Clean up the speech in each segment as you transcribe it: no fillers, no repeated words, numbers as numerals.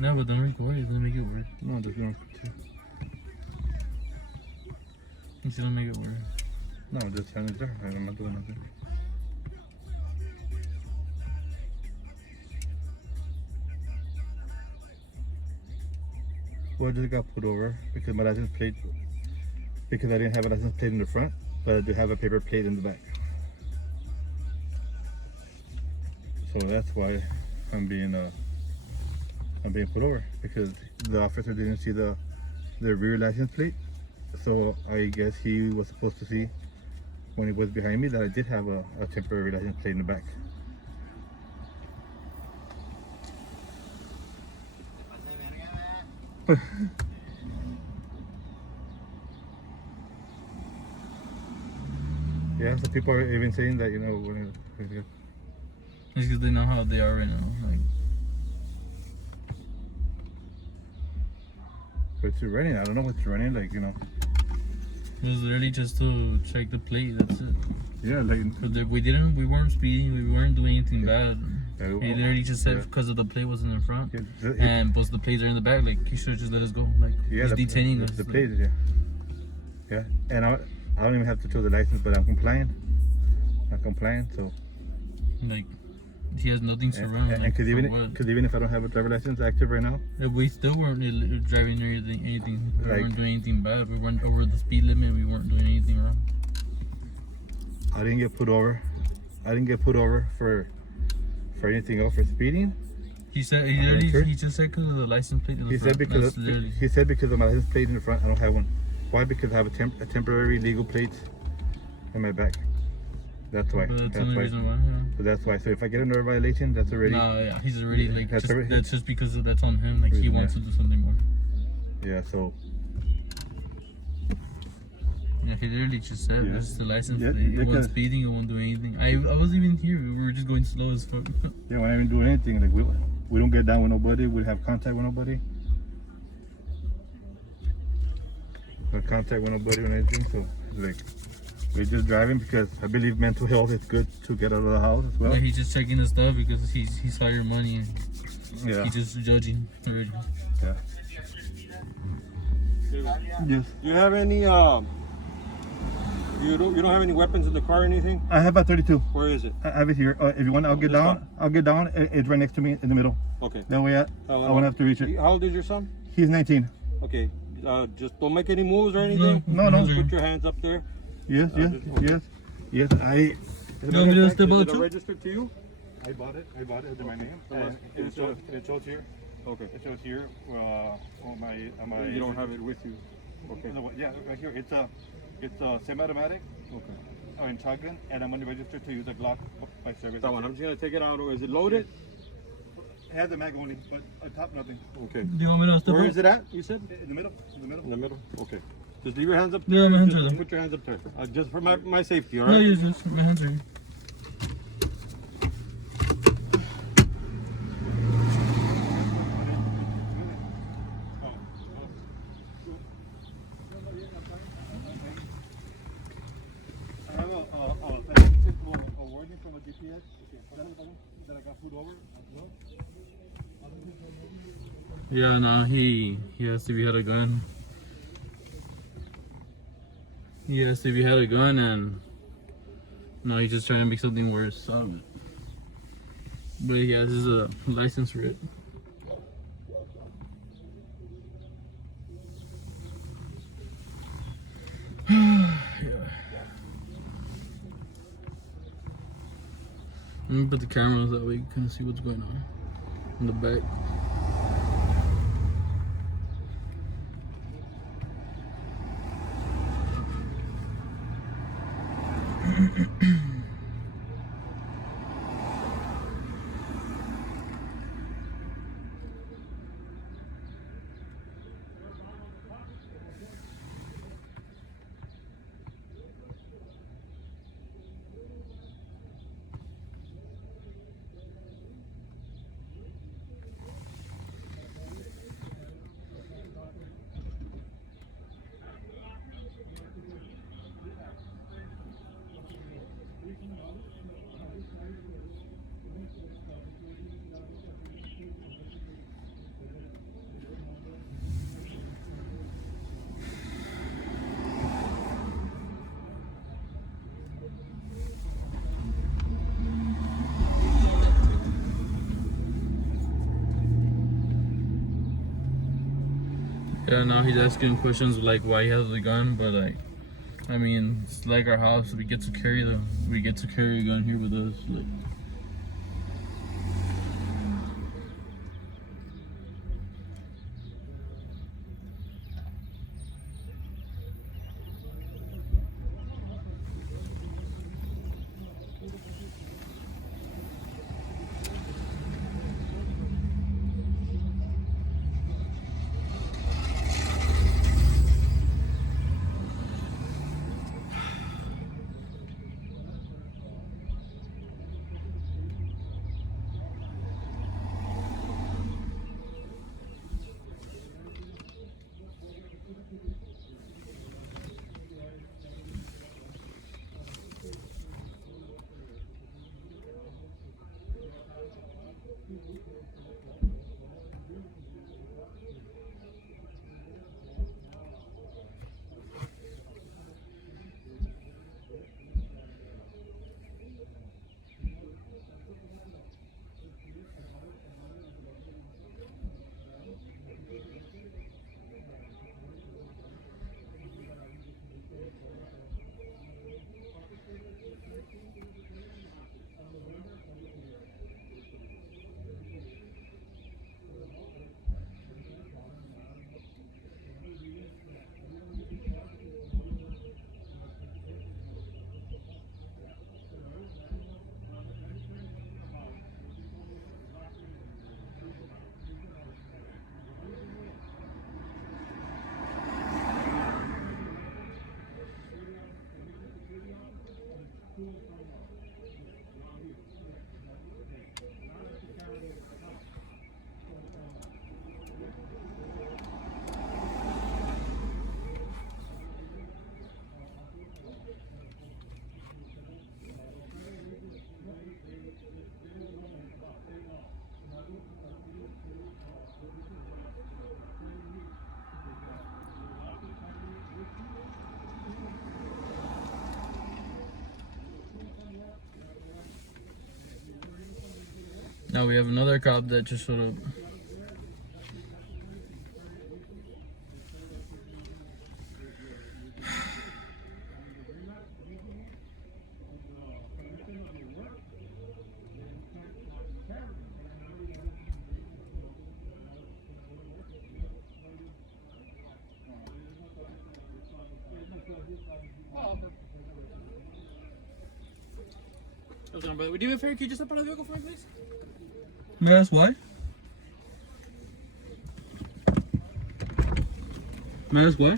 No, but don't record it. Doesn't make it work. No, there's no too. You should make it work. No, just turn it there. I'm not doing nothing. Well, I just got put over because my license plate, because I didn't have a license plate in the front, but I do have a paper plate in the back. So that's why I'm being put over, because the officer didn't see the rear license plate. So I guess he was supposed to see when he was behind me that I did have a temporary license plate in the back. Yeah, so people are even saying that, you know, when it's because they know how they are right now. Like, what's it running? I don't know what's running, like, you know. it was literally just to check the plate. That's it. Yeah, like. Because we weren't speeding. We weren't doing anything bad. Yeah, He literally just said because of the plate wasn't in front, and both the plates are in the back. Like, you should just let us go. Like, he's detaining us. The plates, yeah. Yeah, and I don't even have to show the license, but I'm compliant. So. Like, he has nothing to run. And because even if I don't have a driver license active right now, we still weren't driving or anything. We weren't doing anything bad. We weren't over the speed limit. We weren't doing anything wrong. I didn't get put over. For anything else, for speeding. He said he just said because of the license plate in the front. He said because of my license plate in the front, I don't have one. Why? Because I have a temporary legal plate in my back. That's why. That's the only reason why. Yeah. So that's why. So if I get another violation, that's already. No, yeah, he's already like. That's just because that's on him. Like, he wants to do something more. Yeah. So. Yeah, he literally just said this is the license. Yeah, it wasn't speeding. It won't do anything. I wasn't even here. We were just going slow as fuck. Yeah, when I didn't do anything, like we don't get down with nobody. We have contact with nobody. No contact with nobody or anything. So like. We're just driving because I believe mental health is good to get out of the house as well. Yeah, he's just checking his stuff because he's higher money and he's just judging already. Yeah. Yes. Do you have any you don't have any weapons in the car or anything? I have a 32. Where is it? I have it here. If you want, I'll get down. I'll get down. It's right next to me in the middle. Okay. That way I won't have to reach it. How old is your son? He's 19. Okay. Just don't make any moves or anything. No. Just put your hands up there. Yes. I. Is it registered to you? I bought it under my name. It shows here. Okay. It shows here. On my. You don't have it with you. Okay. Yeah, right here. It's a semi-automatic. Okay. In shotgun, and I'm only registered to use a Glock by service. That one. I'm just gonna take it out. Or is it loaded? It has a mag only, but on top nothing. Okay. Do you want me to step Where up? is it at? You said? In the middle. In the middle. Okay. Just leave your hands up there. Yeah, my hands are Just there. put your hands up there. Just for my safety, all No, right? use this. My hands are here. I have a warning from a GPS that I got pulled over as well. Yeah, no, he asked if he had a gun. He asked if he had a gun, and no, he's just trying to make something worse out of it. But he has his license for it. Yeah. Let me put the cameras that way you can see what's going on in the back. Yeah, now he's asking questions like why he has the gun, but like, I mean, it's like our house. We get to carry a gun here with us. Like, now we have another cop that just showed up. What's going on, brother? Would you do me a favor? Can you just step out of the vehicle for me, please? May I ask why? May I ask why?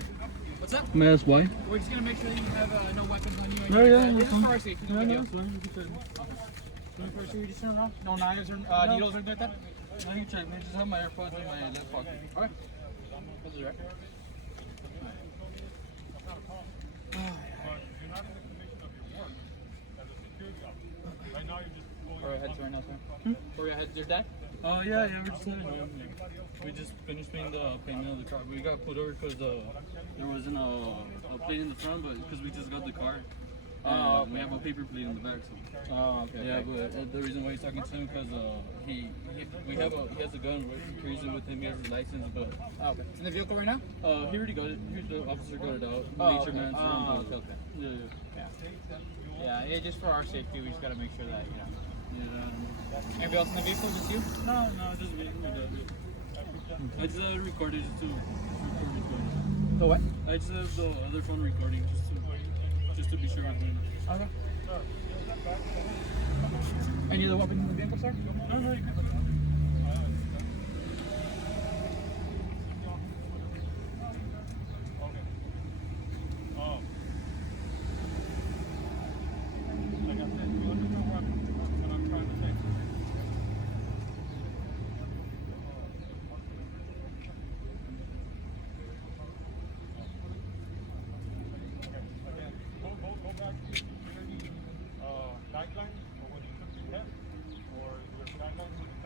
What's up? May I ask why? We're just gonna make sure that you have no weapons on you. No, yeah, This that's is for fine. our safety. No Yeah, big no, deal. it's fine. You can check me. Let me first see you just turn around. No knives or needles or anything like that? No, you can check me. Just have my AirPods in my left pocket. Okay. This is right. Where are your heads right now, sir? Where are your heads? Your dad? Yeah, we're just having we just finished paying the payment of the car. We got pulled over because there wasn't a plate in the front, but because we just got the car. We have a paper plate in the back, so. Oh, okay. Yeah, but the reason why he's talking to him because he has a gun. He carries it with him. He has his license, but Oh, okay. It's in the vehicle right now? he already got it. The officer got it out. Oh, Nature okay. man. Oh, okay, okay. Yeah. Yeah, just for our safety, we just gotta make sure that, you know. Yeah. Anybody else in the vehicle? Just you? No, just me. I just recorded just to record what's going on. The what? I just have the other phone recording just to be sure what's going on. Okay. Any other weapons in the vehicle, sir? No, you're good. Guidelines for when you took the test or your guidelines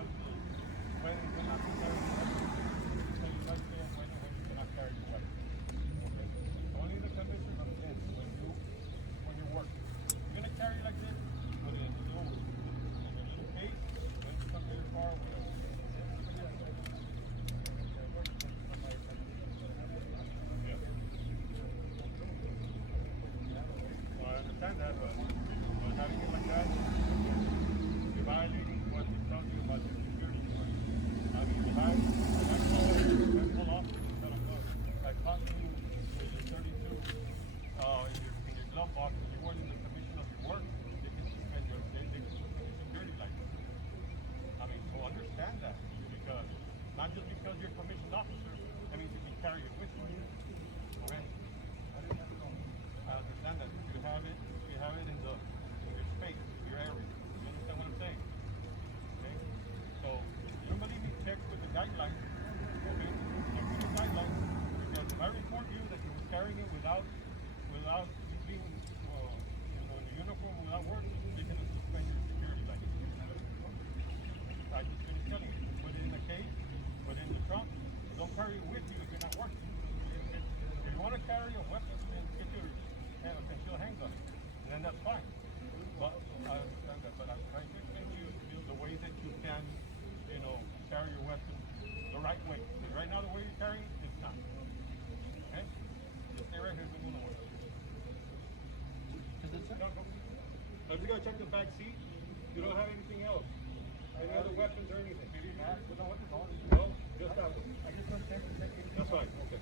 carry it with you. Okay? I understand that you have it in your space, your area. You understand what I'm saying? Okay? So if you don't believe me, check with the guidelines. Okay? Check with the guidelines. Because if I report you that you were carrying it without you being in the uniform without work, you're gonna suspend your security license. I just finished telling you. Put it in a case, put it in the trunk. Don't carry it with you if you're not working. If you want to carry a weapon, then get your concealed handgun, and then that's fine. But I understand that. But I'm trying to explain to you the way that you can, carry your weapon the right way. Because right now, the way you're carrying it, it's not. Okay? Just stay right here. We're gonna work. I'm just gonna check the back seat. You don't have anything else. Any other weapons or anything? No, just that one. I just want to check. That's fine. Okay.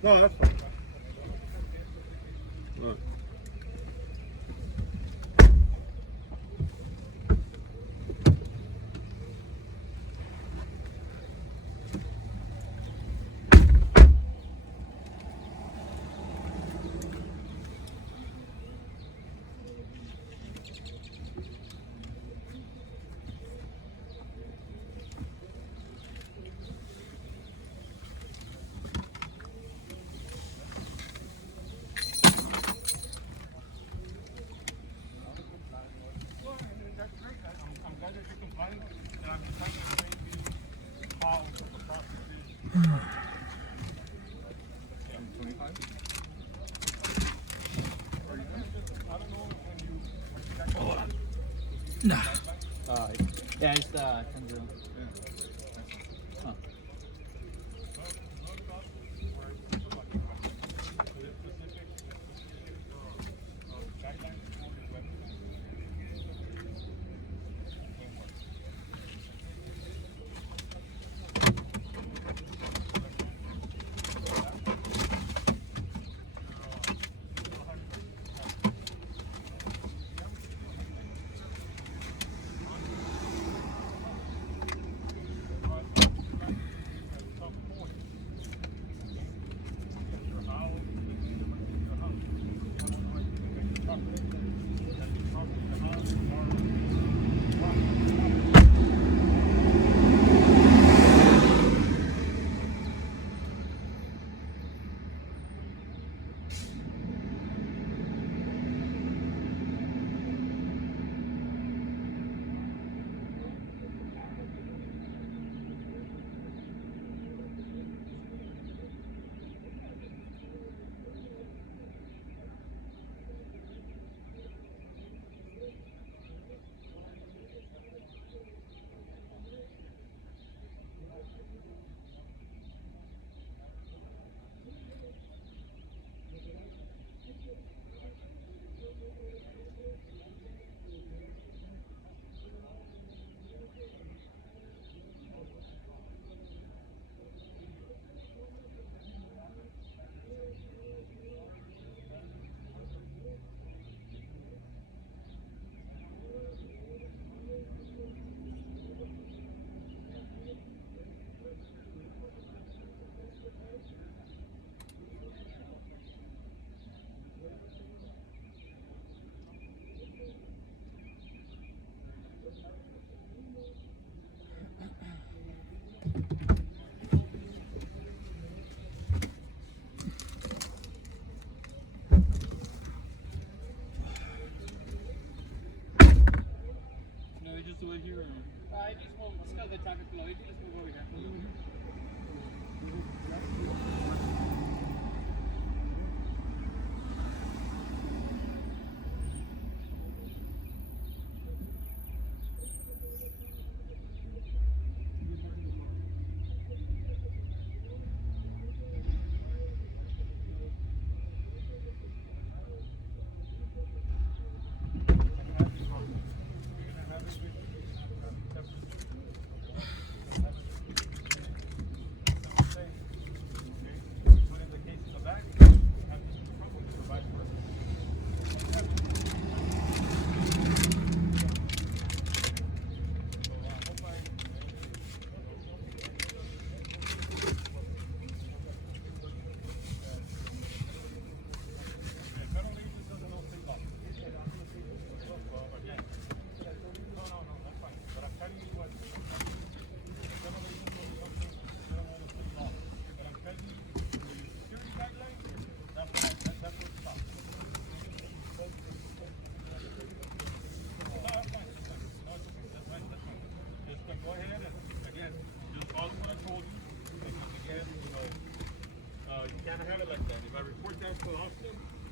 No, that's fine. All right. That's great. I'm glad that you're complying, and I'm just trying to explain to you how the process is. Yeah. 25? I don't know when you. Hold on. Nah. Yeah, it's 10-0. Huh.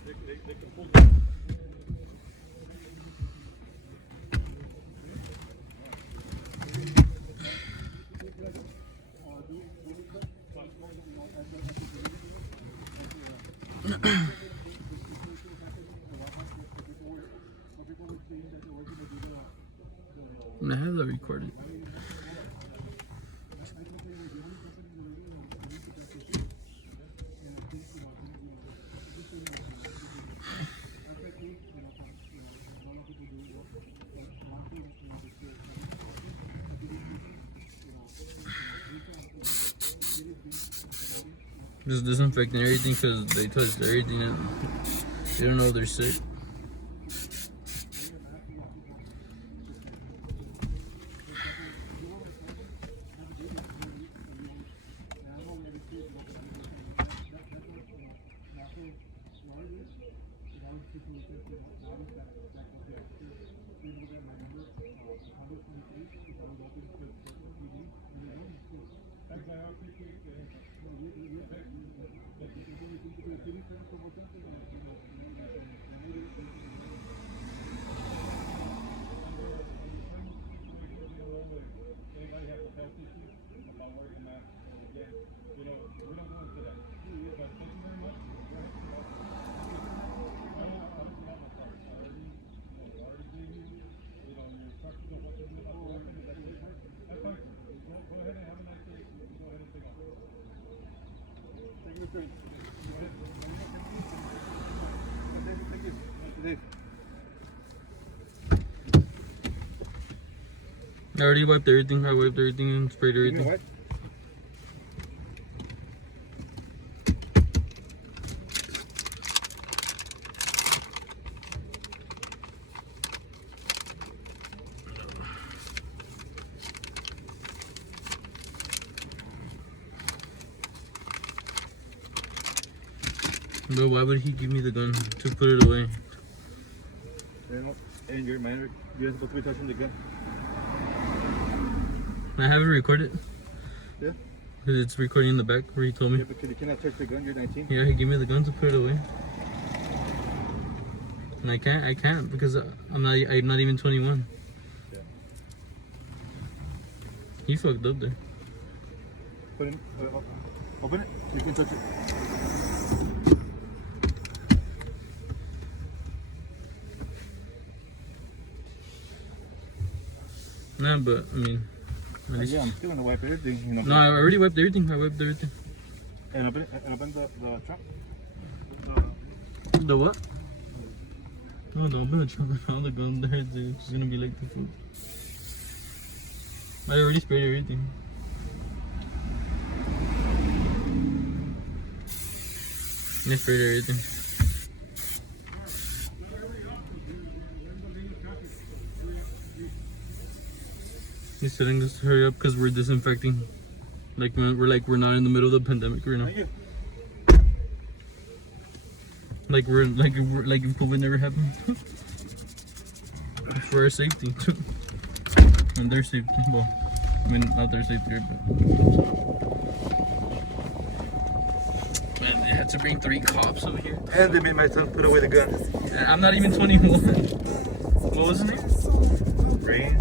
they can pull them. I have that recorded. Just disinfecting everything because they touched everything and they don't know if they're sick. I already wiped everything. I wiped everything and sprayed everything. But why would he give me the gun to put it away? And your man, you're supposed to be touching the gun. I have it recorded. Yeah? Because it's recording in the back where he told me. Yeah, because you cannot touch the gun, you're 19. Yeah, he gave me the gun to put it away. And I can't because I'm not even 21. Yeah. He fucked up there. Put it, open it, you can touch it. Nah, but I mean, at least... Yeah, I'm still gonna wipe everything. You know. No, I already wiped everything. I wiped everything. And open the trunk. The what? No, don't open the trunk. I found the gun there. Dude. It's gonna be like the food. I already sprayed everything. I sprayed everything. He's telling us to hurry up because we're disinfecting. We're not in the middle of the pandemic right now. Like if COVID never happened. It's for our safety and their safety. Well, I mean not their safety, but man, they had to bring 3 cops over here. And they made my son put away the gun. And I'm not even 21. What was his name? Rain,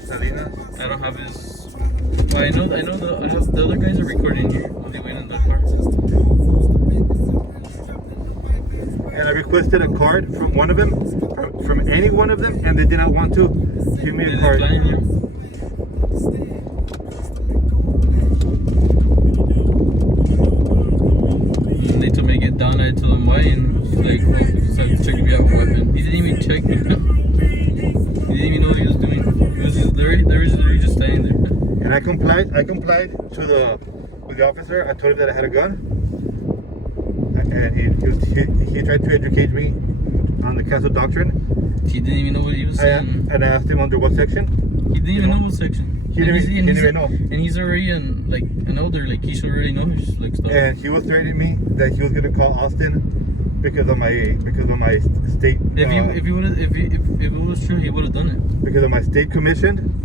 Salina. I don't have his. Well, I know the other guys are recording here when they went in the car. And I requested a card from one of them, from any one of them, and they did not want to give me a card. And they told me to get down. I told them why, and like, well, so check if you have a weapon. He didn't even check me. He didn't even know what he was doing. He was just literally just standing there. And I complied to with the officer. I told him that I had a gun, and he tried to educate me on the Castle Doctrine. He didn't even know what he was saying. And I asked him under what section. He didn't even know what section. He didn't even know. And he's already an elder, like he should already know his stuff. And he was threatening me that he was gonna call Austin because of my state. If it was true, he would have done it. Because of my state commission,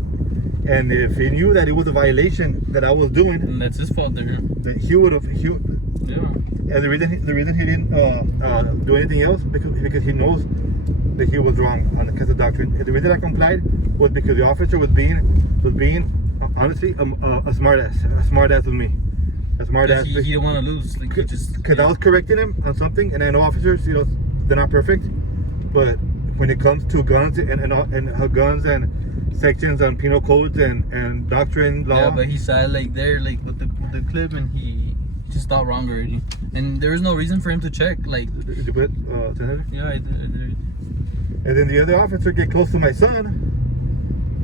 And if he knew that it was a violation that I was doing, And that's his fault there. then he would have. Yeah. And the reason he didn't do anything else because he knows that he was wrong on the case of doctrine. And the reason I complied was because the officer was being honestly a smart ass with me, a smart ass. He didn't want to lose. Like, he just. Because I was correcting him on something, and I know officers, they're not perfect, but when it comes to guns and how guns and sections on penal codes and doctrine law. Yeah, but he sat like there, like with the clip, and he just thought wrong already. And there was no reason for him to check. Like, Did you put Senator? yeah, I did. And then the other officer get close to my son.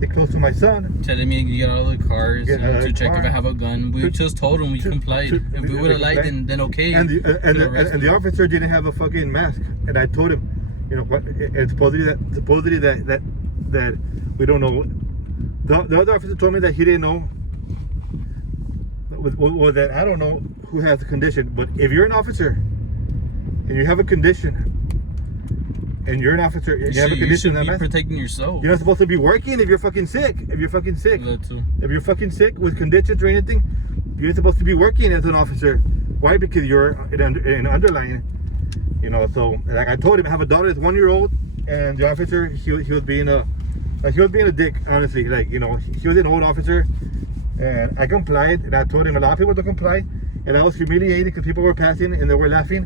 Telling me to get out of the cars Get out of to the check car. if I have a gun. We just told him we complied. If we would have lied, then okay. And Could've arrested the him. officer didn't have a fucking mask, and I told him, what? And supposedly that we don't know. The other officer told me that he didn't know. Well, that I don't know who has the condition, but if you're an officer and you have a condition, and you're an officer, and you have a You condition, should that be mask, protecting yourself. you're not supposed to be working if you're fucking sick. If you're fucking sick. That too. If you're fucking sick with conditions or anything, you're supposed to be working as an officer. Why? Because you're an underline. So like I told him, I have a daughter that's 1 year old, and the officer he was being a dick, honestly. Like he was an old officer, and I complied, and I told him a lot of people don't comply, and I was humiliated because people were passing and they were laughing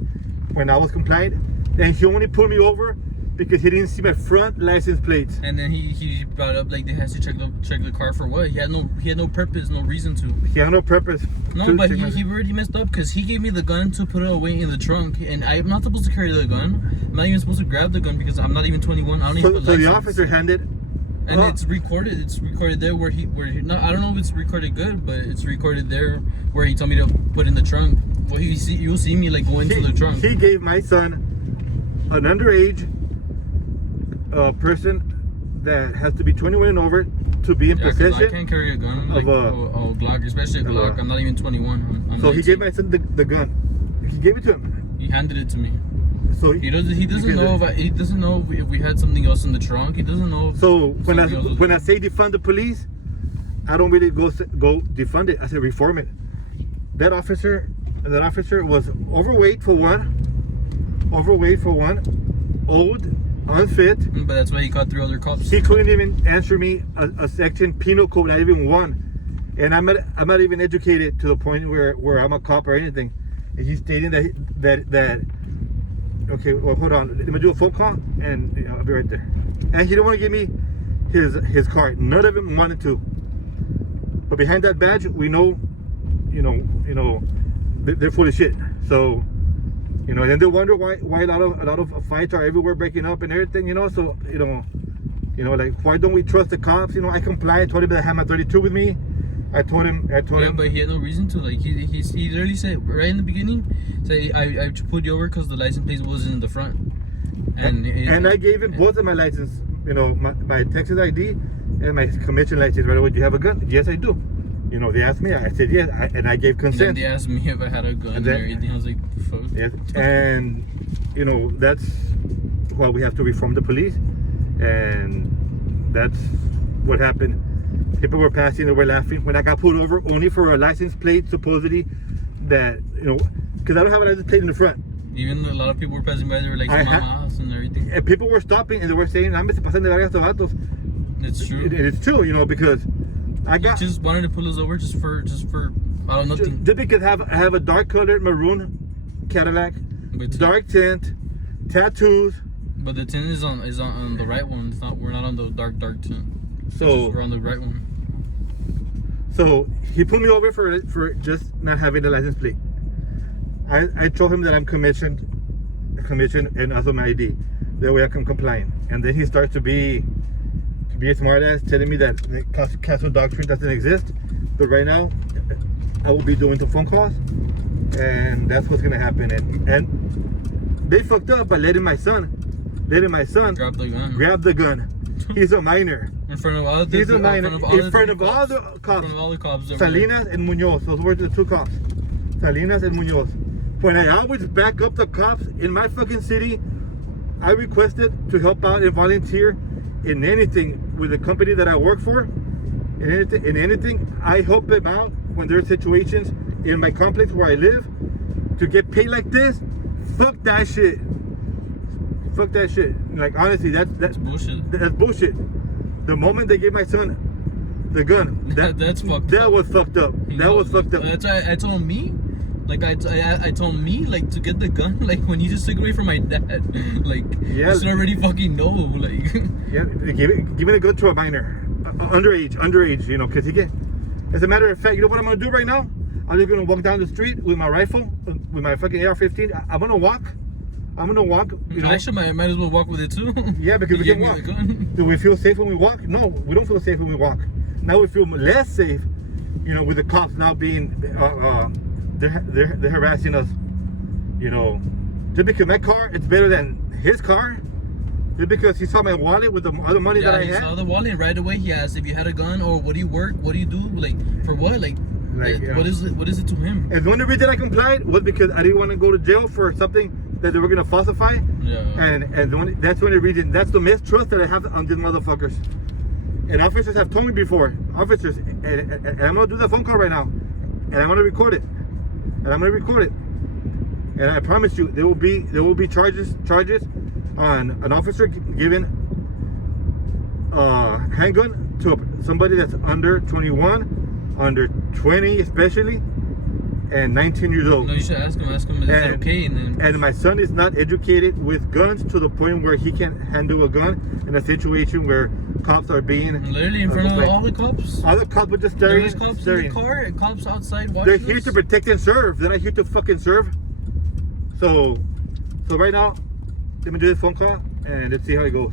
when I was compliant, and he only pulled me over because he didn't see my front license plates. And then he brought up like they has to check the car for what? He had no purpose, no reason to. He had no purpose. No, but he already messed up because he gave me the gun to put it away in the trunk, and I'm not supposed to carry the gun. I'm not even supposed to grab the gun because I'm not even 21. I don't even have a So the license. officer handed. And it's recorded. It's recorded there where he not. I don't know if it's recorded good, but it's recorded there where he told me to put in the trunk. Well, you'll see me like go into the trunk. He gave my son an underage person that has to be 21 and over to be in 'Cause possession. I can't carry a gun like of a- a Glock, especially a Glock. I'm not even 21. I'm So he 19. gave my son the gun. He gave it to him. He handed it to me. So He doesn't know if we had something else in the trunk. He doesn't know. So when something else I say defund the police, I don't really go defund it. I say reform it. That officer was overweight for one, old, unfit. But that's why he caught 3 other cops. He couldn't even answer me a section penal code, not even one. And I'm not even educated to the point where I'm a cop or anything. And he's stating that okay, well, hold on, let me do a phone call and I'll be right there. And he didn't want to give me his card. None of them wanted to. But behind that badge, we know, they're full of shit. So, and then they wonder why a lot of fights are everywhere, breaking up and everything. So, like, why don't we trust the cops? I complied. I told him that I had my 32 with me. I told him. But he had no reason to. Like he literally said right in the beginning, say I pulled you over because the license plate wasn't in the front. And I gave him both of my license, my Texas ID and my commission license. Right away, do you have a gun? Yes, I do. They asked me. I said yes, and I gave then consent. they asked me if I had a gun and everything. I was like, fuck. Yes, and that's why we have to reform the police, and that's what happened. People were passing, they were laughing when I got pulled over only for a license plate, supposedly that because I don't have a license plate in the front. Even a lot of people were passing by, they were like, "Mamas" and everything. And people were stopping and they were saying, "I'm se pasan de verga estos vatos." It's true. It's true, because I got He just wanted to pull us over just for I don't know, nothing. just because I have a dark colored maroon Cadillac, But dark tint, tattoos. But the tint is on the right one. It's not. We're not on the dark tint. So We're on the right one. So he pulled me over for just not having the license plate. I told him that I'm commissioned and also my ID. That way I can comply. And then he starts to be a smart ass, telling me that the castle doctrine doesn't exist. But right now, I will be doing some phone calls, and that's what's gonna happen. And they fucked up by letting my son Grab the gun. He's a minor. In front of all the. He's a minor. In front of all the In cops. front of all the cops. that were- Salinas and Munoz. Those were the two cops. Salinas and Munoz. When I always back up the cops in my fucking city, I requested to help out and volunteer in anything with the company that I work for. in anything, I help them out when there's situations in my complex where I live to get paid like this. Fuck that shit. Fuck that shit. Like honestly, that's bullshit. That's bullshit. The moment they gave my son the gun, That's fucked that up. was fucked up. That was fucked up. That's why I told me, like I told me, like to get the gun, like when you just took away from my dad, like Yeah. you should already fucking know, like. Yeah, give it a gun to a minor, underage, you know, because he get. As a matter of fact, you know what I'm gonna do right now? I'm just gonna walk down the street with my rifle, with my fucking AR-15. I'm gonna walk. You know. Actually, I might as well walk with it too. Yeah, because You we gave can me walk. the gun. Do we feel safe when we walk? No, we don't feel safe when we walk. Now we feel less safe, you know, with the cops now being, they're harassing us, you know. Just because my car, it's better than his car. Just because he saw my wallet with the other money that I he had. saw the wallet and right away he asked if you had a gun or what do you work, what do you do, like for what, like yeah. what is it to him? And the only reason I complied was because I didn't want to go to jail for something that they were gonna falsify. Yeah. And that's the only reason. That's the mistrust that I have on these motherfuckers. And officers have told me before, officers, and I'm gonna do the phone call right now, and I'm gonna record it, and I promise you there will be charges on an officer giving a handgun to somebody that's under 21, under 20 especially, and 19 years old. No, you should ask him is that okay, and then And my son is not educated with guns to the point where he can handle a gun in a situation where cops are being literally in front of all the cops. All the cops were just There staring. was cops staring. in the car and cops outside watching. They're here to protect and serve. They're not here to fucking serve. So right now, let me do this phone call and let's see how it goes.